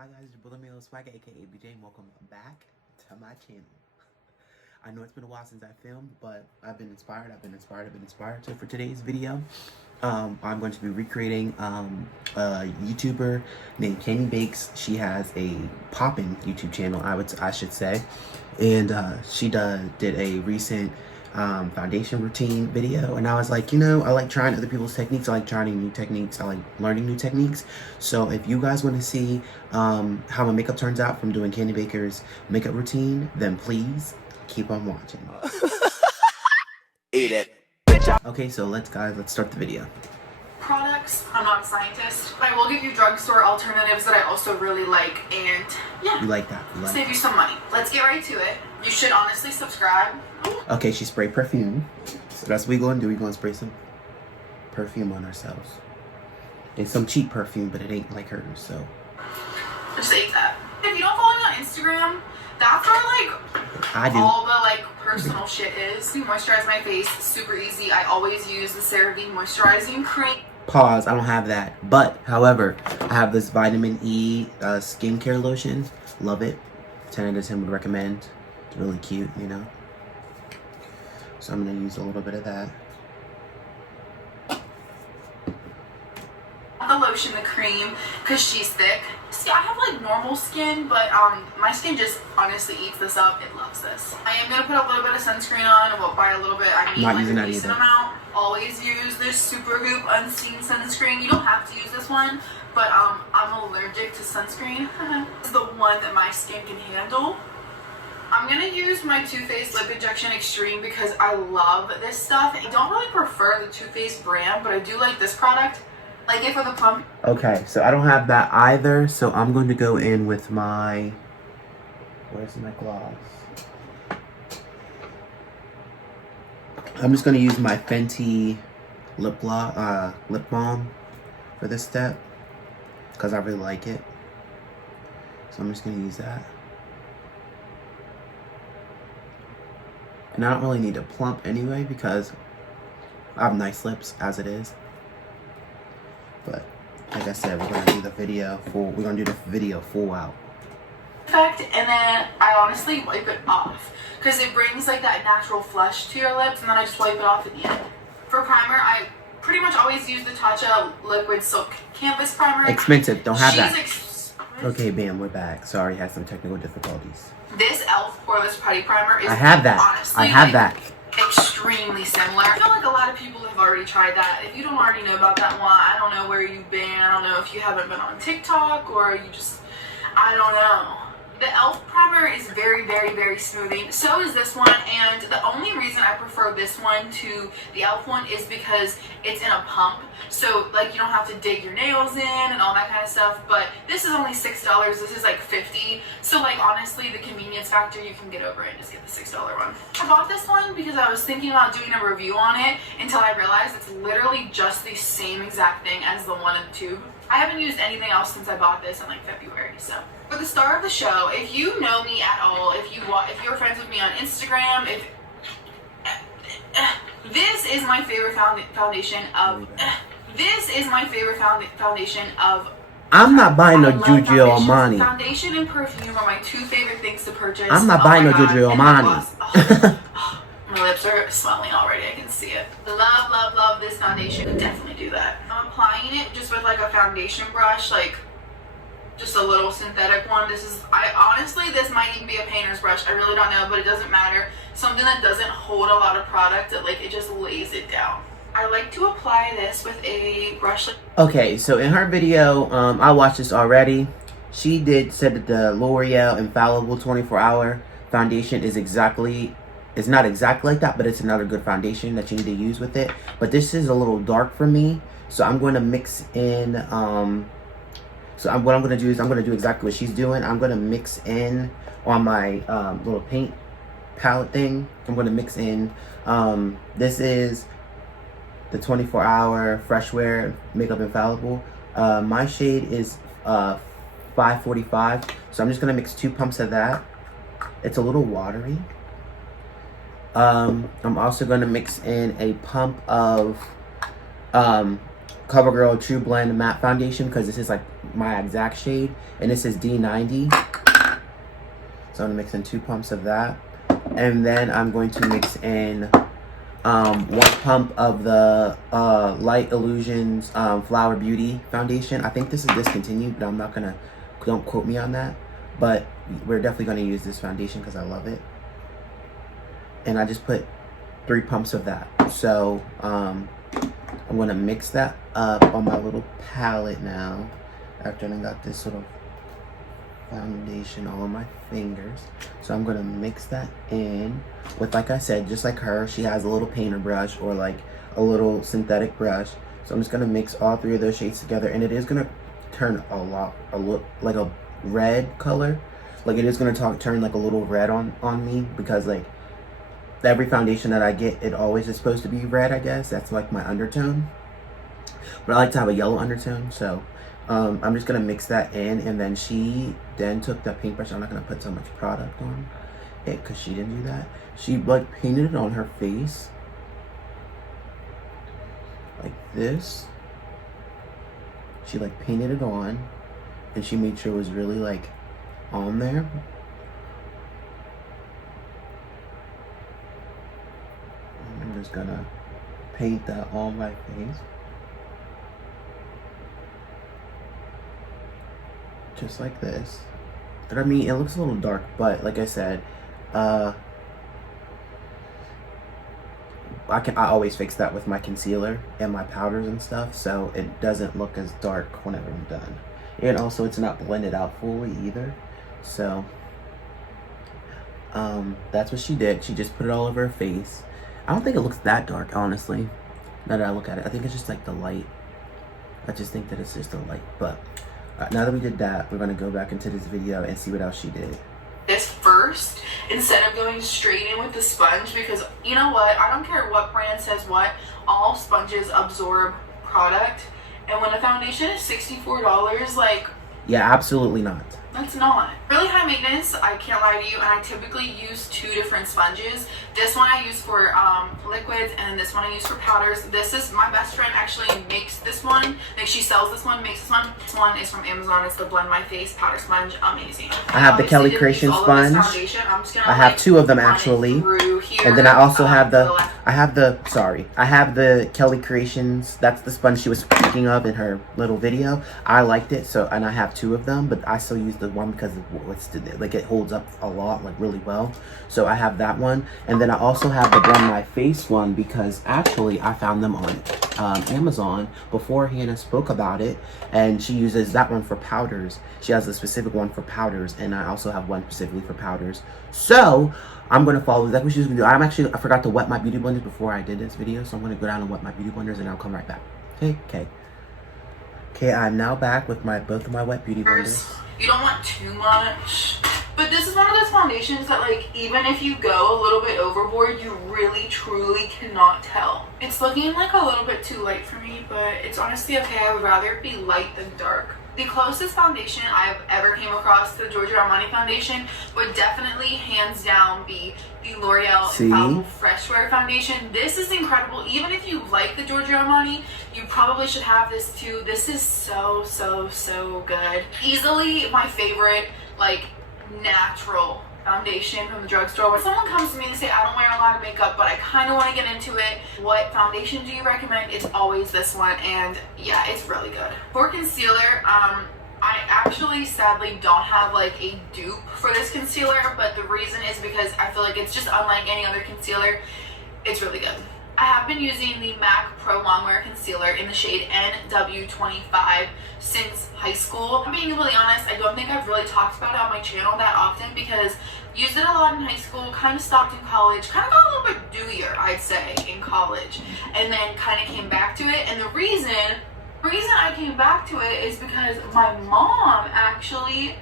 Hi guys, it's your brother Milo Swagger, aka BJ, and welcome back to my channel. I know it's been a while since I filmed, but I've been inspired. So for today's video, I'm going to be recreating a YouTuber named HannyBakes. She has a popping YouTube channel, I should say, and she did a recent foundation routine video, and I was like, you know, I like trying other people's techniques. I like trying new techniques. I like learning new techniques. So if you guys want to see how my makeup turns out from doing Candy Baker's makeup routine, then please keep on watching. Eat it. Okay, so let's start the video. Products. I'm not a scientist, but I will give you drugstore alternatives that I also really like, and yeah, You like that? Save you some money. Let's get right to it. You should honestly subscribe. Okay, she sprayed perfume. So that's what we going to do. We going to spray some perfume on ourselves. It's some cheap perfume, but it ain't like hers, so. Just ate that. If you don't follow me on Instagram, that's where all the personal shit is. You moisturize my face, super easy. I always use the CeraVe moisturizing cream. Pause, I don't have that. But, however, I have this vitamin E skincare lotion. Love it. 10 out of 10 would recommend. It's really cute, you know. So I'm going to use a little bit of that. The lotion, the cream, because she's thick. See, I have normal skin, but my skin just honestly eats this up. It loves this. I am going to put a little bit of sunscreen on. Well, by a little bit, I mean a decent amount. Always use this Supergoop Unseen sunscreen. You don't have to use this one, but I'm allergic to sunscreen. This is the one that my skin can handle. I'm going to use my Too Faced Lip Injection Extreme because I love this stuff. I don't really prefer the Too Faced brand, but I do like this product. Like it for the plump. Okay, so I don't have that either, so I'm going to go in with my, where's my gloss? I'm just going to use my Fenty lip balm for this step because I really like it. So I'm just going to use that. And I don't really need to plump anyway because I have nice lips as it is. But like I said, we're gonna do the video full out. Perfect, and then I honestly wipe it off because it brings that natural flush to your lips, and then I just wipe it off at the end. For primer, I pretty much always use the Tatcha Liquid Silk Canvas Primer. Expensive, don't have that. Okay, bam, we're back. Sorry, had some technical difficulties. This e.l.f. Poreless Putty Primer is honestly, I have that. Extremely similar. I feel like a lot of people have already tried that. If you don't already know about that one, I don't know where you've been. I don't know if you haven't been on TikTok or you just, I don't know. The e.l.f. primer is very, very, very smoothing. So is this one, and the only reason I prefer this one to the e.l.f. one is because it's in a pump. So you don't have to dig your nails in and all that kind of stuff. But this is only $6. This is $50. So honestly, the convenience factor, you can get over it and just get the $6 one. I bought this one because I was thinking about doing a review on it until I realized it's literally just the same exact thing as the one in the tube. I haven't used anything else since I bought this in February, so. For the star of the show, if you know me at all, if you're friends with me on Instagram, this is my favorite foundation of. This is my favorite foundation of. I'm not buying no Giorgio Armani. Foundation and perfume are my two favorite things to purchase. I'm not buying no Giorgio Armani. My lips are swelling already. I can see it. Love, love, love this foundation. Definitely do that. I'm applying it just with a foundation brush, just a little synthetic one. This might even be a painter's brush. I really don't know, but it doesn't matter. Something that doesn't hold a lot of product, that it just lays it down. I like to apply this with a brush. Okay, so in her video, I watched this already. She said that the L'Oreal Infallible 24-hour foundation is it's not exactly like that, but it's another good foundation that you need to use with it. But this is a little dark for me, so I'm going to mix in, what I'm going to do is I'm going to do exactly what she's doing. I'm going to mix in on my little paint palette thing. I'm going to mix in, this is the 24-hour Fresh Wear Makeup Infallible. My shade is 545, so I'm just going to mix 2 pumps of that. It's a little watery. I'm also going to mix in a pump of CoverGirl True Blend Matte Foundation because this is my exact shade, and this is D90. So I'm gonna mix in 2 pumps of that, and then I'm going to mix in 1 pump of the Light Illusions Flower Beauty foundation. I think this is discontinued, but I'm not gonna, don't quote me on that, but we're definitely gonna use this foundation because I love it. And I just put 3 pumps of that. So I'm gonna mix that up on my little palette now, after I got this little foundation all on my fingers. So I'm gonna mix that in with, like I said, just like her, she has a little painter brush or like a little synthetic brush. So I'm just gonna mix all 3 of those shades together, and it is gonna turn a look like a red color. Like it is gonna turn like a little red on me, because like every foundation that I get, it always is supposed to be red, I guess. That's like my undertone. But I like to have a yellow undertone, so I'm just gonna mix that in, and then she then took the paintbrush. I'm not gonna put so much product on it because she didn't do that. She like painted it on her face like this. She like painted it on, and she made sure it was really like on there. I'm just gonna paint that on my face. Just like this. But I mean, it looks a little dark, but like I said, I always fix that with my concealer and my powders and stuff, so it doesn't look as dark whenever I'm done. And also, it's not blended out fully either. So that's what she did. She just put it all over her face. I don't think it looks that dark, honestly, now that I look at it. I think it's just like the light. I just think that it's just the light. But now that we did that, we're going to go back into this video and see what else she did. This first, instead of going straight in with the sponge, because you know what, I don't care what brand says what, all sponges absorb product, and when a foundation is $64, like, yeah, absolutely not. That's not. Really high maintenance, I can't lie to you, and I typically use 2 different sponges. This one I use for liquids, and this one I use for powders. This is, my best friend actually makes this one. Like, she sells this one, makes this one. This one is from Amazon. It's the Blend My Face powder sponge. Amazing. I have the Kelly Creation sponge. I have 2 of them actually. And then I also have I have the Kelly Creations. That's the sponge she was speaking of in her little video. I liked it, so, and I have 2 of them, but I still use the one because like it holds up a lot, like really well. So I have that one, and then I also have the Blend My Face one because actually I found them on Amazon before Hannah spoke about it, and she uses that one for powders. She has a specific one for powders, and I also have one specifically for powders. So I'm gonna follow that's what she's gonna do. I forgot to wet my beauty blenders before I did this video, so I'm gonna go down and wet my beauty blenders, and I'll come right back. Okay, I'm now back with both of my wet beauty blenders. You don't want too much, but this is one of those foundations that, like, even if you go a little bit overboard, you really truly cannot tell. It's looking like a little bit too light for me, but it's honestly okay. I would rather it be light than dark. The closest foundation I've ever came across to the Giorgio Armani foundation would definitely, hands down, be the L'Oreal Infallible Fresh Wear foundation. This is incredible. Even if you like the Giorgio Armani, you probably should have this too. This is so, so, so good. Easily my favorite, like, natural foundation from the drugstore. When someone comes to me and say, I don't wear a lot of makeup, but I kind of want to get into it, what foundation do you recommend? It's always this one, and yeah, it's really good. For concealer, I actually sadly don't have like a dupe for this concealer, but the reason is because I feel like it's just unlike any other concealer. It's really good. I have been using the MAC Pro Longwear Concealer in the shade NW25 since high school. I'm being completely honest, I don't think I've really talked about it on my channel that often because used it a lot in high school, kind of stopped in college, kind of got a little bit dewier, I'd say, in college, and then kind of came back to it. And the reason I came back to it is because my mom actually,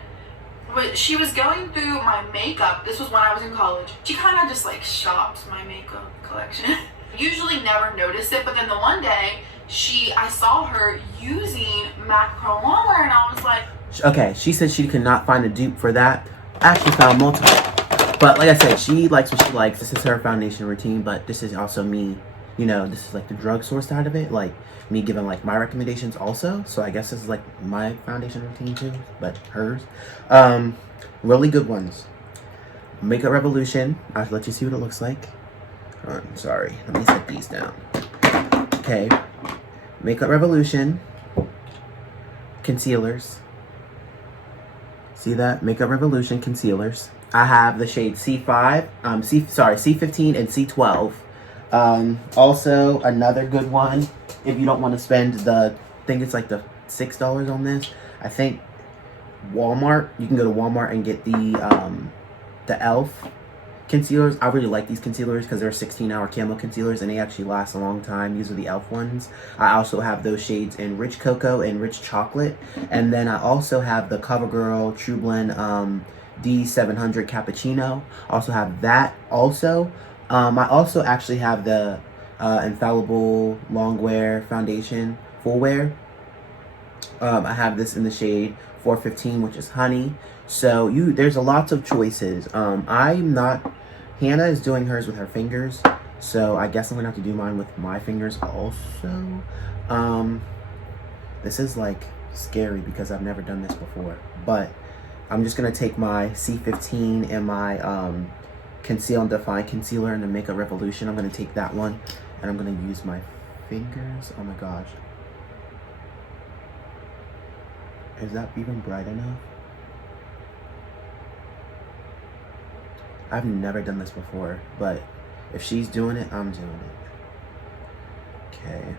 she was going through my makeup. This was when I was in college. She kind of just like shopped my makeup collection. Usually never noticed it, but then the one day I saw her using MAC Pro Longwear, and I was like, okay, she said she could not find a dupe for that. I actually found multiple, but like I said, she likes what she likes. This is her foundation routine, but this is also me you know, this is like the drugstore side of it, like me giving like my recommendations also. So I guess this is like my foundation routine too, but hers. Really good ones. Makeup Revolution. I'll let you see what it looks like. I'm sorry, let me set these down. Okay, Makeup Revolution concealers. See that? Makeup Revolution concealers. I have the shade C5, C15 and C12. Also another good one, if you don't want to spend the, I think it's like the $6 on this. I think Walmart, you can go to Walmart and get the e.l.f. concealers. I really like these concealers because they're 16-hour camo concealers and they actually last a long time. These are the e.l.f. ones. I also have those shades in Rich Cocoa and Rich Chocolate. And then I also have the CoverGirl True Blend D700 Cappuccino. I also have that also. I also actually have the Infallible Longwear Foundation Full Wear. I have this in the shade 415, which is Honey. So there's a lots of choices. Hannah is doing hers with her fingers, so I guess I'm gonna have to do mine with my fingers also. This is like scary because I've never done this before, but I'm just gonna take my C15 and my Conceal and Define Concealer in the Makeup Revolution. I'm gonna take that one and I'm gonna use my fingers. Oh my gosh. Is that even bright enough? I've never done this before, but if she's doing it, I'm doing it. Okay,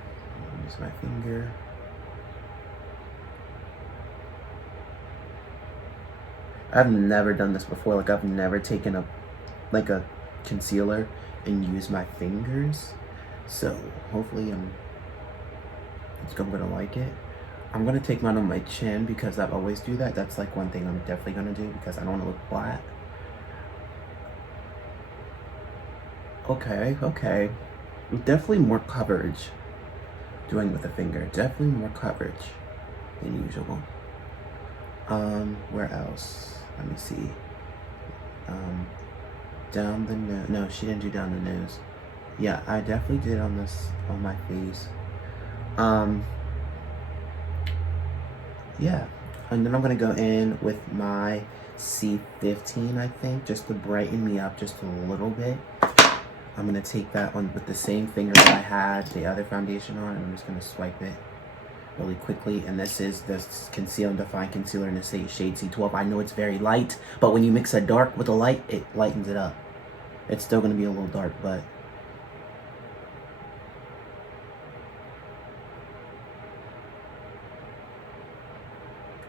use my finger. I've never done this before. Like, I've never taken a concealer and used my fingers. So hopefully I'm gonna like it. I'm gonna take mine on my chin because I always do that. That's like one thing I'm definitely gonna do because I don't want to look flat. Okay. Definitely more coverage doing with a finger. Definitely more coverage than usual. Where else? Let me see. Down the nose. No, she didn't do down the nose. Yeah, I definitely did on my face. Yeah. And then I'm gonna go in with my C15, I think, just to brighten me up just a little bit. I'm gonna take that one with the same finger that I had the other foundation on, and I'm just gonna swipe it really quickly. And this is the Conceal and Define Concealer in the shade C12. I know it's very light, but when you mix a dark with a light, it lightens it up. It's still gonna be a little dark, but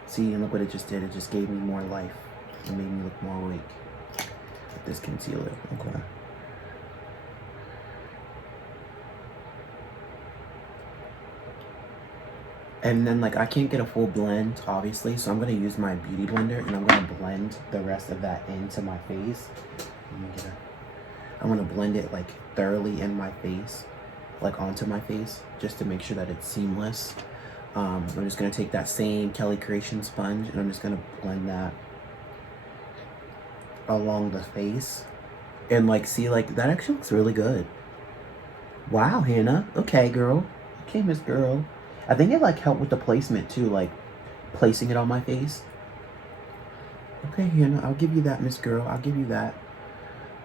see, and look what it just did. It just gave me more life. It made me look more awake with this concealer. Okay. And then, like, I can't get a full blend, obviously, so I'm going to use my beauty blender, and I'm going to blend the rest of that into my face. I'm going to blend it, like, thoroughly in my face, like, onto my face, just to make sure that it's seamless. I'm just going to take that same Kelly Creation sponge, and I'm just going to blend that along the face. And, like, see, like, that actually looks really good. Wow, Hannah. Okay, girl. Okay, Miss Girl. I think it, like, helped with the placement, too, like, placing it on my face. Okay, Hannah, I'll give you that, Miss Girl. I'll give you that.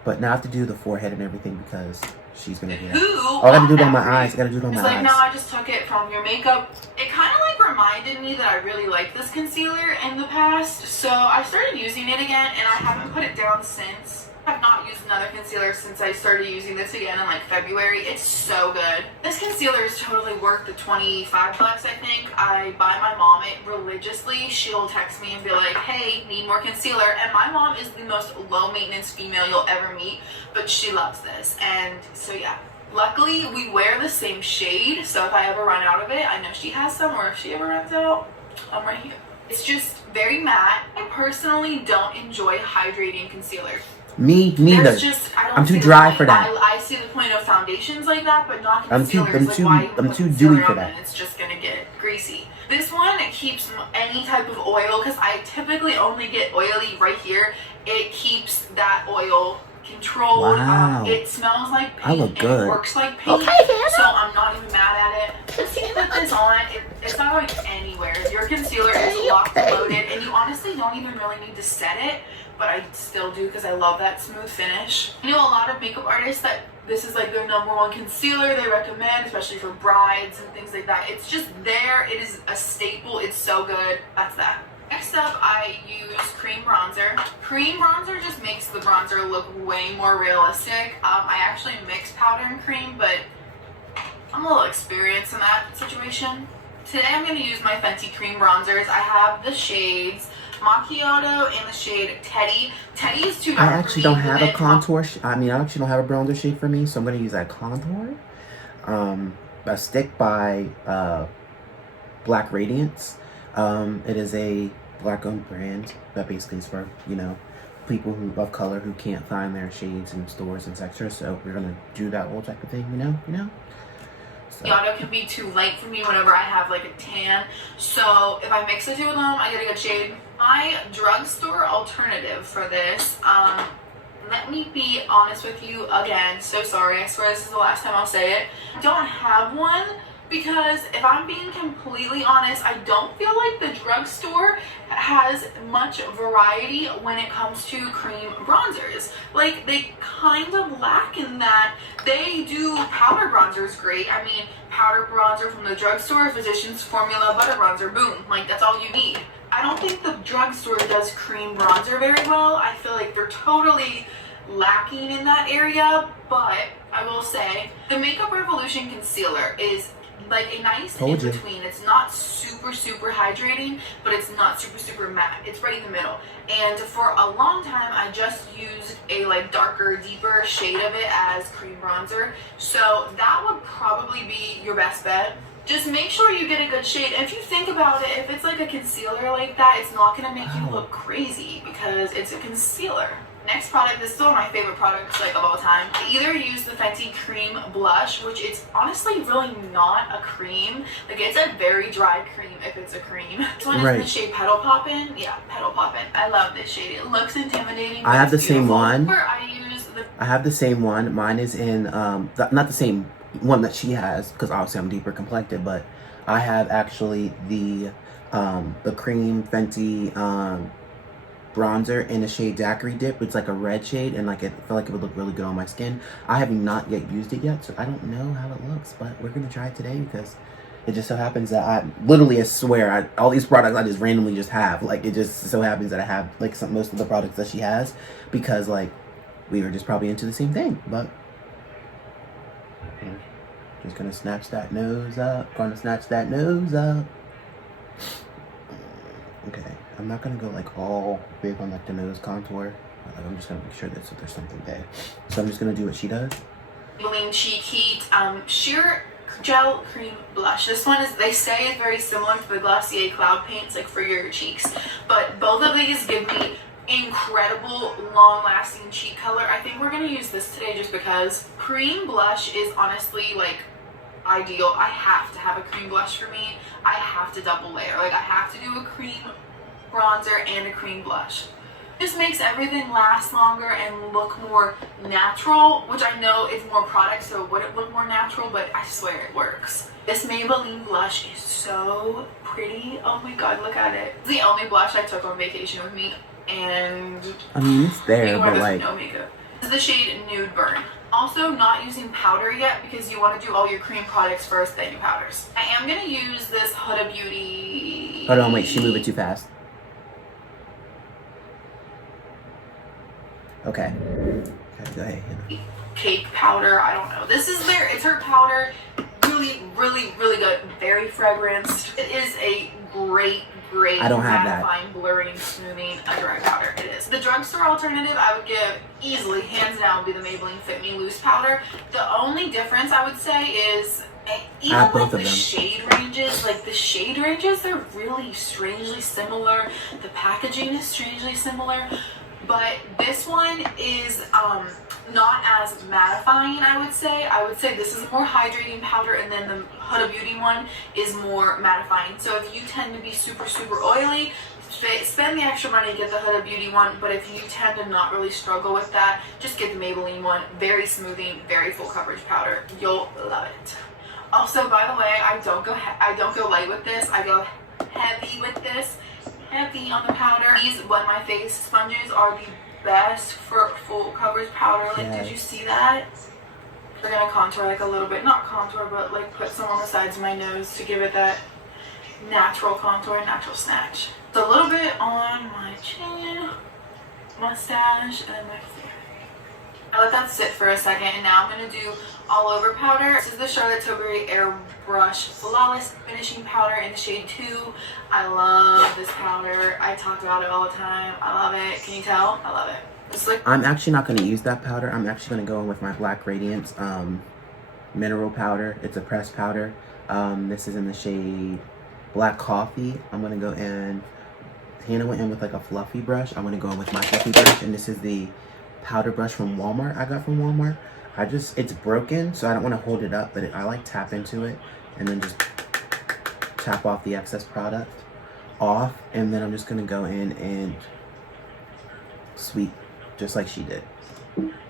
But now I have to do the forehead and everything because she's going to do that. Oh, I got to do it on my eyes. I got to do it on my eyes. No, I just took it from your makeup. It kind of, like, reminded me that I really liked this concealer in the past. So I started using it again, and I haven't put it down since. I've not used another concealer since I started using this again in like February. It's so good. This concealer is totally worth the $25, I think. I buy my mom it religiously. She'll text me and be like, hey, need more concealer. And my mom is the most low maintenance female you'll ever meet, but she loves this. And so yeah, luckily we wear the same shade. So if I ever run out of it, I know she has some, or if she ever runs out, I'm right here. It's just very matte. I personally don't enjoy hydrating concealer. Me neither. I'm too dry for that. I see the point of foundations like that, but not concealers. I'm too dewy for that. It's just gonna get greasy. This one, it keeps any type of oil, because I typically only get oily right here. It keeps that oil controlled. Wow. It smells like paint. I look good. And it works like paint. Okay, Hannah. So I'm not even mad at it. Just put this on. It's not going anywhere. Your concealer is locked and loaded, and you honestly don't even really need to set it, but I still do because I love that smooth finish. I know a lot of makeup artists that this is like their #1 concealer they recommend, especially for brides and things like that. It's just there. It is a staple. It's so good. That's that. Next up, I use cream bronzer. Cream bronzer just makes the bronzer look way more realistic. I actually mix powder and cream, but I'm a little experienced in that situation. Today I'm going to use my Fenty cream bronzers. I have the shades Macchiato and the shade Teddy. Teddy is too dark. I actually don't have a contour. I actually don't have a bronzer shade for me, so I'm going to use that contour. A stick by Black Radiance. It is a black-owned brand that basically is for, you know, people who of color who can't find their shades in stores, etc. So we're gonna do that whole type of thing, you know. So. Macchiato can be too light for me whenever I have like a tan. So if I mix the two of them, I get a good shade. My drugstore alternative for this, let me be honest with you again. So sorry. I swear this is the last time I'll say it. I don't have one. Because if I'm being completely honest, I don't feel like the drugstore has much variety when it comes to cream bronzers. Like, they kind of lack in that. They do powder bronzers great. I mean, powder bronzer from the drugstore, Physicians Formula butter bronzer, boom. Like, that's all you need. I don't think the drugstore does cream bronzer very well. I feel like they're totally lacking in that area. But I will say, the Makeup Revolution concealer is like a nice in between. It's not super hydrating, but it's not super matte. It's right in the middle. And for a long time I just used a like darker, deeper shade of it as cream bronzer. So that would probably be your best bet. Just make sure you get a good shade. And if you think about it, if it's like a concealer like that, it's not gonna make you look crazy because it's a concealer. Next product, this is one of my favorite products like of all time. I either use the Fenty Cream Blush, which it's honestly really not a cream. Like, it's a very dry cream if it's a cream. This one is in the shade Petal Poppin'. Yeah, Petal Poppin'. I love this shade. It looks intimidating. I have the same one. I have the same one. Mine is in, not the same one that she has, because obviously I'm deeper complected, but I have actually the cream Fenty, bronzer in the shade Daiquiri Dip. It's like a red shade, and like I feel like it would look really good on my skin. I have not yet used it yet, so I don't know how it looks, but we're gonna try it today because it just so happens that I literally, I swear, all these products I just randomly just have. Like, it just so happens that I have like most of the products that she has because like we were just probably into the same thing. But just gonna snatch that nose up. Okay. I'm not gonna go like all big on like the nose contour. Like, I'm just gonna make sure that there's something there. So I'm just gonna do what she does. Maybelline Cheek Heat Sheer Gel Cream Blush. This one is, they say, is very similar to the Glossier Cloud Paints, like for your cheeks. But both of these give me incredible long-lasting cheek color. I think we're gonna use this today just because cream blush is honestly like ideal. I have to have a cream blush for me. I have to double layer. Like, I have to do a cream bronzer and a cream blush. This makes everything last longer and look more natural, which I know it's more product, so it wouldn't look more natural, but I swear it works. This Maybelline blush is so pretty. Oh my god, look at it. It's the only blush I took on vacation with me, and I mean, it's there, but like no makeup. This is the shade Nude Burn. Also, not using powder yet because you want to do all your cream products first, then your powders. I am gonna use this Huda Beauty. Hold on, wait, she moved it too fast. Okay. Go ahead. Cake powder, I don't know. This is it's her powder. Really good. Very fragranced. It is a great I don't have that. mattifying, blurring, smoothing under eye powder. It is. The drugstore alternative I would give easily, hands down, be the Maybelline Fit Me Loose powder. The only difference I would say is even like the shade ranges, they're really strangely similar. The packaging is strangely similar. But this one is not as mattifying, I would say. I would say this is a more hydrating powder, and then the Huda Beauty one is more mattifying. So if you tend to be super oily, spend the extra money, get the Huda Beauty one, but if you tend to not really struggle with that, just get the Maybelline one. Very smoothing, very full coverage powder. You'll love it. Also, by the way, I don't go light with this. I go heavy with this. Heavy on the powder. These Wet My Face sponges are the best for full coverage powder. Like, did you see that? We're gonna contour like a little bit, not contour, but like put some on the sides of my nose to give it that natural contour, natural snatch. So a little bit on my chin, mustache, and my face. I let that sit for a second, and now I'm gonna do all over powder. This is the Charlotte Tilbury Airbrush Flawless Finishing Powder in the shade 2. I love this powder. I talk about it all the time. I love it. Can you tell? I love it. It's like, I'm actually not going to use that powder. I'm actually going to go in with my Black Radiance mineral powder. It's a pressed powder. This is in the shade Black Coffee. I'm going to go in. Hannah went in with like a fluffy brush. I'm going to go in with my fluffy brush, and this is the powder brush from Walmart. I got from Walmart. It's broken, so I don't want to hold it up, but I like tap into it and then just tap off the excess product off, and then I'm just going to go in and sweep just like she did.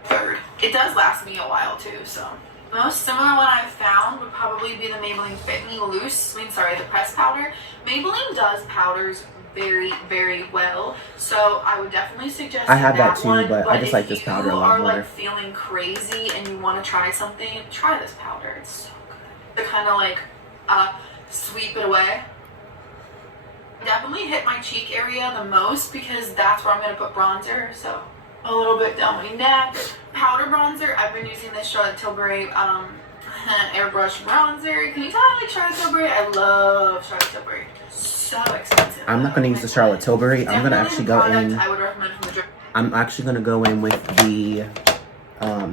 Third. It does last me a while too, so. Most similar one I've found would probably be the Maybelline Fit Me Loose, the pressed powder. Maybelline does powders very, very well, so I would definitely suggest I have that too, one, but I just like this powder a lot more. If you are like feeling crazy and you want to try something, try this powder. It's so good. To kind of like sweep it away. Definitely hit my cheek area the most because that's where I'm going to put bronzer, so a little bit down my neck. Powder bronzer, I've been using this Charlotte Tilbury airbrush bronzer. Can you tell I like Charlotte Tilbury? I love Charlotte Tilbury. So expensive. I'm not going to use the Charlotte Tilbury. I'm going to actually go in. I would recommend from the I'm actually going to go in with the,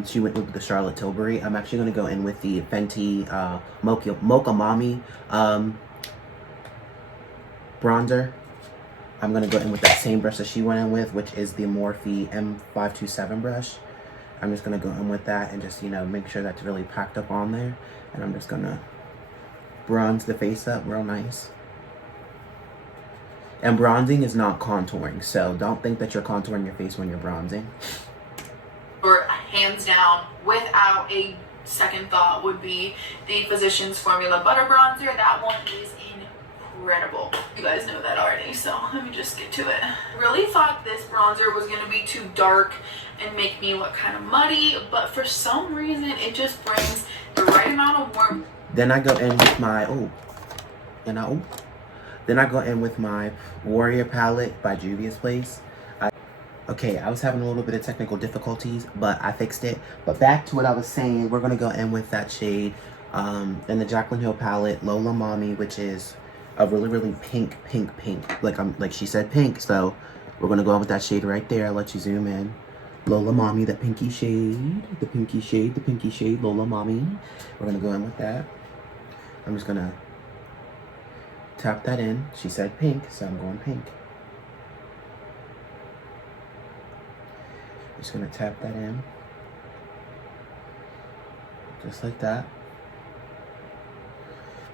she went with the Charlotte Tilbury. I'm actually going to go in with the Fenty Mocha Mami bronzer. I'm going to go in with that same brush that she went in with, which is the Morphe M527 brush. I'm just going to go in with that and just, make sure that's really packed up on there. And I'm just going to bronze the face up real nice. And bronzing is not contouring, so don't think that you're contouring your face when you're bronzing. Or hands down, without a second thought, would be the Physicians Formula Butter Bronzer. That one is incredible. You guys know that already, so let me just get to it. Really thought this bronzer was going to be too dark and make me look kind of muddy, but for some reason it just brings the right amount of warmth. Then I go in with my Then I go in with my Warrior palette by Juvia's Place. Okay, I was having a little bit of technical difficulties, but I fixed it. But back to what I was saying, we're gonna go in with that shade in the Jaclyn Hill palette, Lola Mommy, which is a really, really pink. Like she said, pink. So we're gonna go in with that shade right there. I'll let you zoom in. Lola Mommy, the pinky shade, Lola Mommy. We're gonna go in with that. I'm just gonna tap that in. She said pink, so I'm going pink. Just gonna tap that in. Just like that.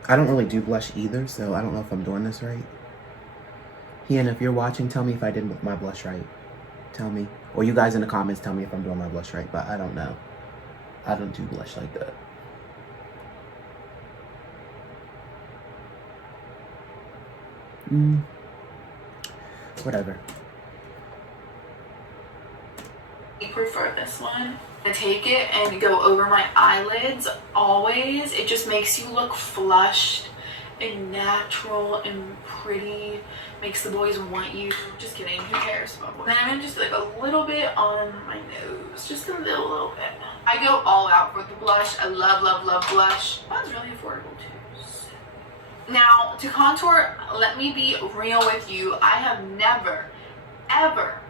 I don't really do blush either, so I don't know if I'm doing this right. Hannah, if you're watching, tell me if I did my blush right. Tell me. Or you guys in the comments tell me if I'm doing my blush right, but I don't know. I don't do blush like that. Whatever. I prefer this one. I take it and go over my eyelids always. It just makes you look flushed and natural and pretty. Makes the boys want you. Just kidding, who cares about boys? Then I'm gonna just like a little bit on my nose. Just a little bit. I go all out with the blush. I love blush. One's really affordable too. So. Now, to contour, let me be real with you. I have never, ever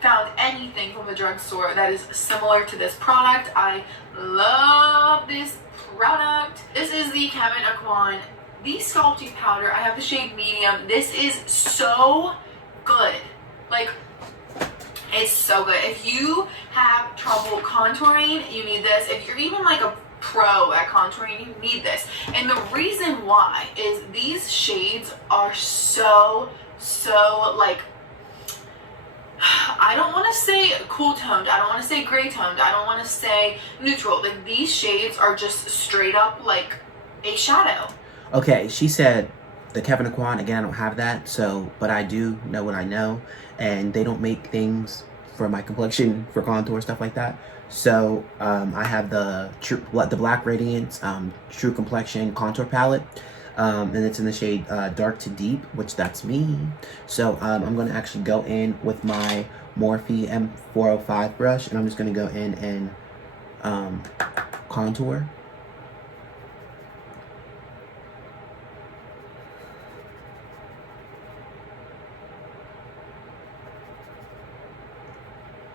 found anything from the drugstore that is similar to this product. I love this product. This is the Kevyn Aucoin, the Sculpting Powder. I have the shade medium. This is so good. Like, it's so good. If you have trouble contouring, you need this. If you're even like a pro at contouring, you need this. And the reason why is these shades are so so like, I don't want to say cool toned, I don't want to say gray toned, I don't want to say neutral. Like, these shades are just straight up like a shadow. Okay, she said the Kevin Aquan, again, I don't have that, so, but I do know what I know, and they don't make things for my complexion, for contour, stuff like that. So, I have the Black Radiance True Complexion Contour Palette, and it's in the shade Dark to Deep, which that's me. So, I'm going to actually go in with my Morphe M405 brush, and I'm just going to go in and contour.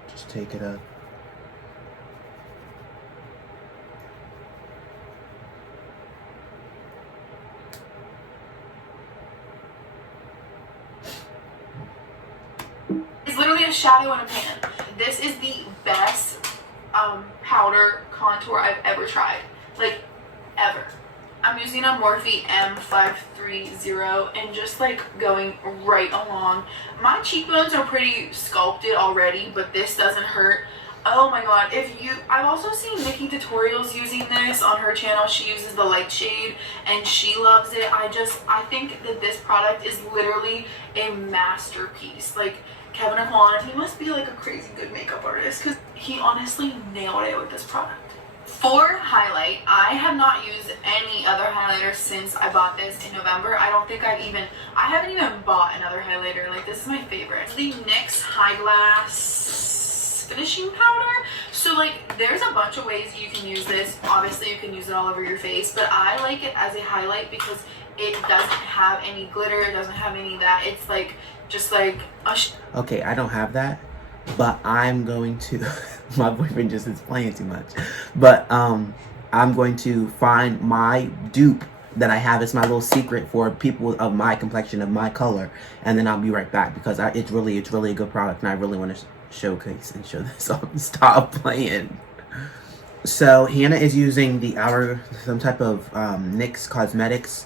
Just take it up. It's literally a shadow in a pan. This is the best powder contour I've ever tried. Like, ever. I'm using a Morphe M530 and just like going right along. My cheekbones are pretty sculpted already, but this doesn't hurt. Oh my god, I've also seen Nikki tutorials using this on her channel. She uses the light shade and she loves it. I think that this product is literally a masterpiece. Like, Kevin Aquan, he must be like a crazy good makeup artist because he honestly nailed it with this product. For highlight, I have not used any other highlighter since I bought this in November. I haven't even bought another highlighter. Like, this is my favorite. The NYX High Glass finishing powder. So like, there's a bunch of ways you can use this. Obviously you can use it all over your face, but I like it as a highlight because it doesn't have any glitter, it doesn't have any of that. It's like just like a okay, I don't have that, but I'm going to my boyfriend just is playing too much, but I'm going to find my dupe that I have. It's my little secret for people of my complexion, of my color, and then I'll be right back because it's really a good product and I really want to showcase and show this off. Stop playing. So Hannah is using the some type of NYX Cosmetics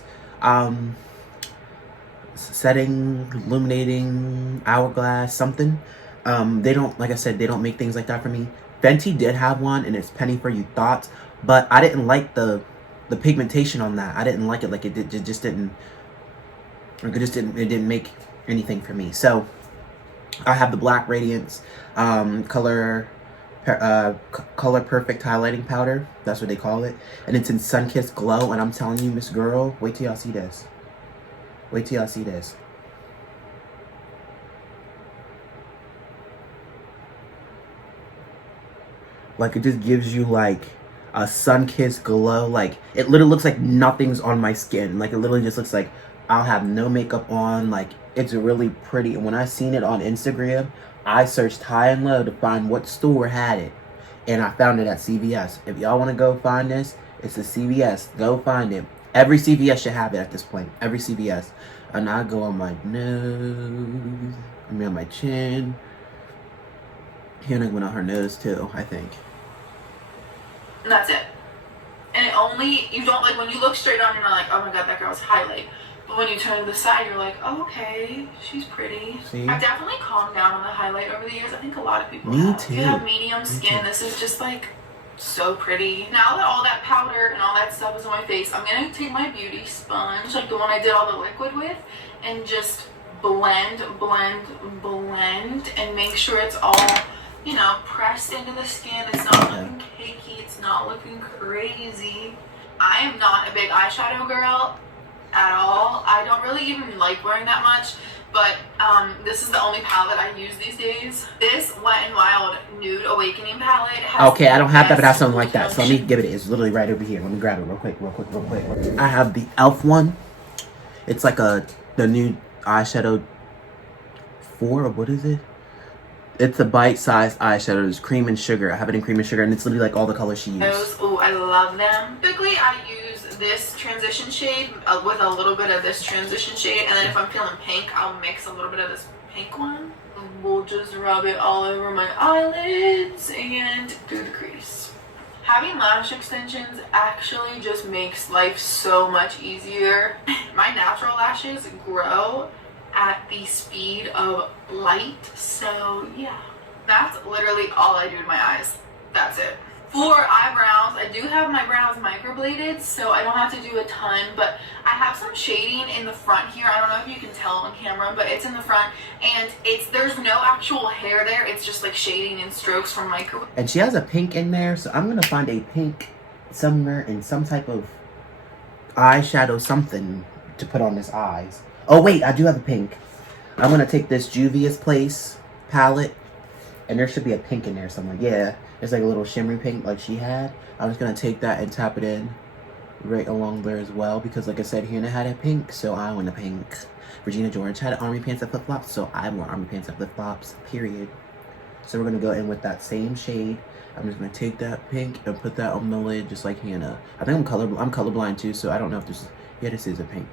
setting, illuminating, hourglass, something. They don't, like I said, they don't make things like that for me. Fenty did have one, and it's Penny for You Thoughts, but I didn't like the pigmentation on that. I didn't like it. Like, it didn't make anything for me. So I have the Black Radiance color perfect highlighting powder. That's what they call it, and it's in Sunkissed Glow. And I'm telling you, Miss Girl, wait till y'all see this. Wait till y'all see this. Like, it just gives you like a sun-kissed glow. Like, it literally looks like nothing's on my skin. Like, it literally just looks like I'll have no makeup on. Like, it's really pretty. And when I seen it on Instagram, I searched high and low to find what store had it, and I found it at CVS. If y'all want to go find this, it's a CVS. Go find it. Every CVS should have it at this point. Every CVS. And I go on my nose, on my chin. Hannah went on her nose too, I think. And that's it. And you don't, like, when you look straight on, you're not like, oh my god, that girl's highlight. But when you turn to the side, you're like, oh, okay, she's pretty. See? I've definitely calmed down on the highlight over the years. I think a lot of people Me have. too. If you have medium skin, this is just like so pretty. Now that all that powder and all that stuff is on my face, I'm gonna take my beauty sponge, like the one I did all the liquid with, and just blend, and make sure it's all, you know, pressed into the skin. It's not looking cakey, it's not looking crazy. I am not a big eyeshadow girl at all. I don't really even like wearing that much, but this is the only palette I use these days. This Wet n Wild Nude Awakening palette has, okay, I don't have that, but I have something like that, so let me give it. It's literally right over here. Let me grab it real quick. I have the e.l.f. one. It's like the new eyeshadow 4, or what is it? It's a bite-sized eyeshadow. It's cream and sugar. I have it in cream and sugar, and it's literally like all the colors she used. Oh, I love them. Typically, I use this transition shade with a little bit of this transition shade, and then if I'm feeling pink, I'll mix a little bit of this pink one. We'll just rub it all over my eyelids and through the crease. Having lash extensions actually just makes life so much easier. My natural lashes grow at the speed of light. So yeah, that's literally all I do to my eyes. That's it. For eyebrows, I do have my brows microbladed, so I don't have to do a ton, but I have some shading in the front here. I don't know if you can tell on camera, but it's in the front, and there's no actual hair there. It's just like shading and strokes from micro. And she has a pink in there, so I'm gonna find a pink somewhere in some type of eyeshadow something to put on this eyes. Oh wait, I do have a pink. I'm gonna take this Juvia's Place palette, and there should be a pink in there somewhere. Yeah, it's like a little shimmery pink like she had. I'm just gonna take that and tap it in right along there as well, because like I said, Hannah had a pink, so I want a pink. Regina George had army pants and flip-flops, so I want army pants and flip-flops, period. So we're gonna go in with that same shade. I'm just gonna take that pink and put that on the lid just like Hannah. I think I'm colorblind too, so I don't know if this is, yeah, this is a pink.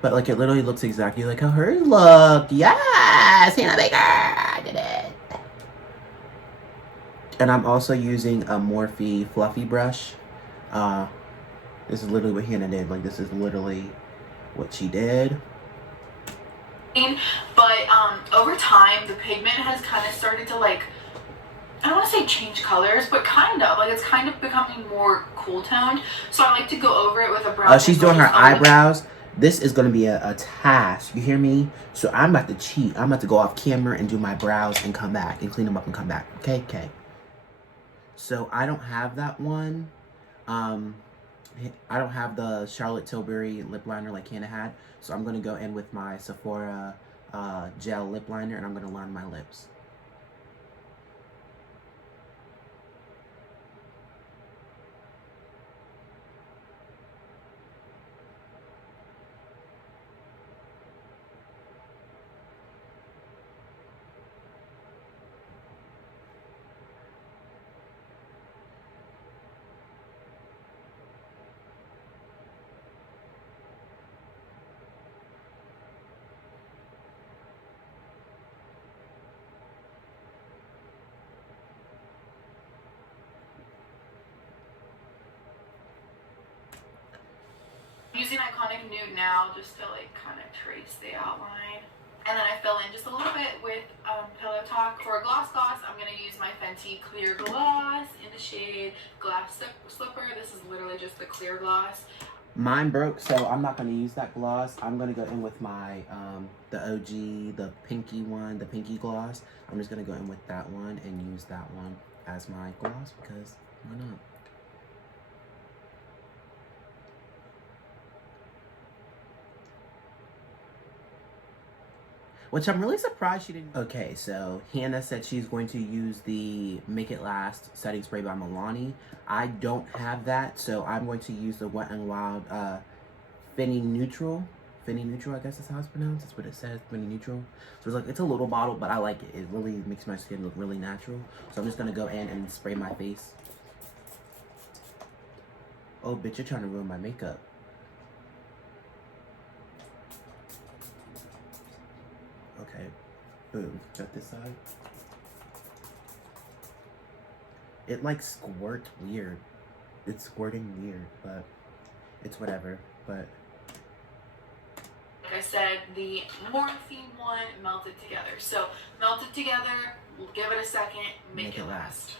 But like it literally looks exactly like how hers look. Yes, Hannah Baker, I did it. And I'm also using a Morphe fluffy brush. This is literally what Hannah did. Like this is literally what she did. But over time, the pigment has kind of started to like, I don't want to say change colors, but kind of. Like it's kind of becoming more cool toned. So I like to go over it with a brown. She's doing her eyebrows. This is going to be a task. You hear me? So I'm about to cheat. I'm about to go off camera and do my brows and come back and clean them up and come back. Okay, okay. So I don't have that one. I don't have the Charlotte Tilbury lip liner like Hannah had. So I'm going to go in with my Sephora gel lip liner, and I'm going to line my lips. Using Iconic Nude now just to like kind of trace the outline. And then I fill in just a little bit with Pillow Talk. For a gloss, I'm going to use my Fenty Clear Gloss in the shade Glass Slipper. This is literally just the clear gloss. Mine broke, so I'm not going to use that gloss. I'm going to go in with my, the OG, the pinky one, the pinky gloss. I'm just going to go in with that one and use that one as my gloss because why not? Which I'm really surprised she didn't. Okay, so Hannah said she's going to use the Make It Last setting spray by Milani. I don't have that, so I'm going to use the Wet n Wild Finny Neutral. Finny Neutral, I guess is how it's pronounced. That's what it says, Finny Neutral. So it's like, it's a little bottle, but I like it. It really makes my skin look really natural. So I'm just gonna go in and spray my face. Oh, bitch, you're trying to ruin my makeup. Okay, boom, got this side. It like squirts weird. It's squirting weird, but it's whatever, but. Like I said, the Morphe one melted together. So melt it together, we'll give it a second, make it last.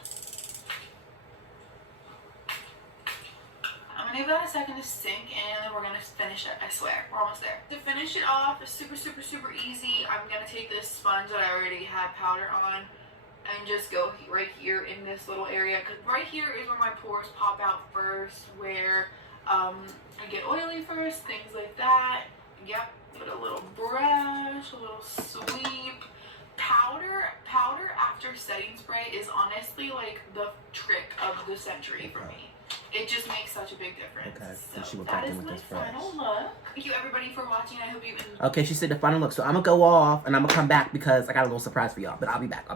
I'm gonna give that a second to sink in, and then we're gonna finish it. I swear, we're almost there. To finish it off, it's super easy. I'm gonna take this sponge that I already had powder on and just go right here in this little area, because right here is where my pores pop out first, where I get oily first, things like that. Yep, put a little brush, a little sweep. Powder after setting spray is honestly like the trick of the century for me. It just makes such a big difference. Okay, so she will that back is in with my this brush. final look. Thank you everybody for watching. I hope you enjoyed. Okay, she said the final look. So I'm gonna go off and I'm gonna come back because I got a little surprise for y'all. But I'll be back.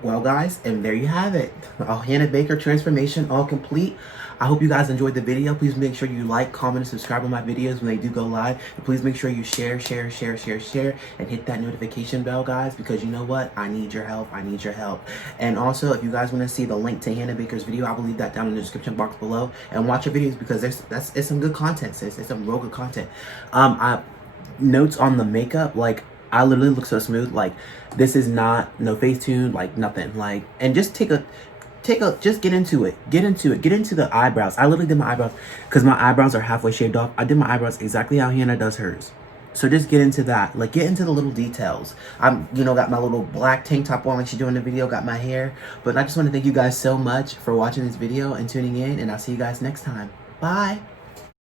Well, guys, and there you have it. Hannah Baker transformation all complete. I hope you guys enjoyed the video. Please make sure you like, comment, and subscribe on my videos when they do go live. And please make sure you share, and hit that notification bell, guys, because you know what? I need your help. And also, if you guys want to see the link to Hannah Baker's video, I will leave that down in the description box below. And watch her videos because it's some good content, sis. It's some real good content. notes on the makeup, like I literally look so smooth. Like this is not no Facetune, like nothing. Like, and just just get into it. Get into the eyebrows. I literally did my eyebrows because my eyebrows are halfway shaved off. I did my eyebrows exactly how Hannah does hers. So just get into that. Like, get into the little details. I'm, got my little black tank top on like she doing in the video, got my hair. But I just want to thank you guys so much for watching this video and tuning in, and I'll see you guys next time. Bye.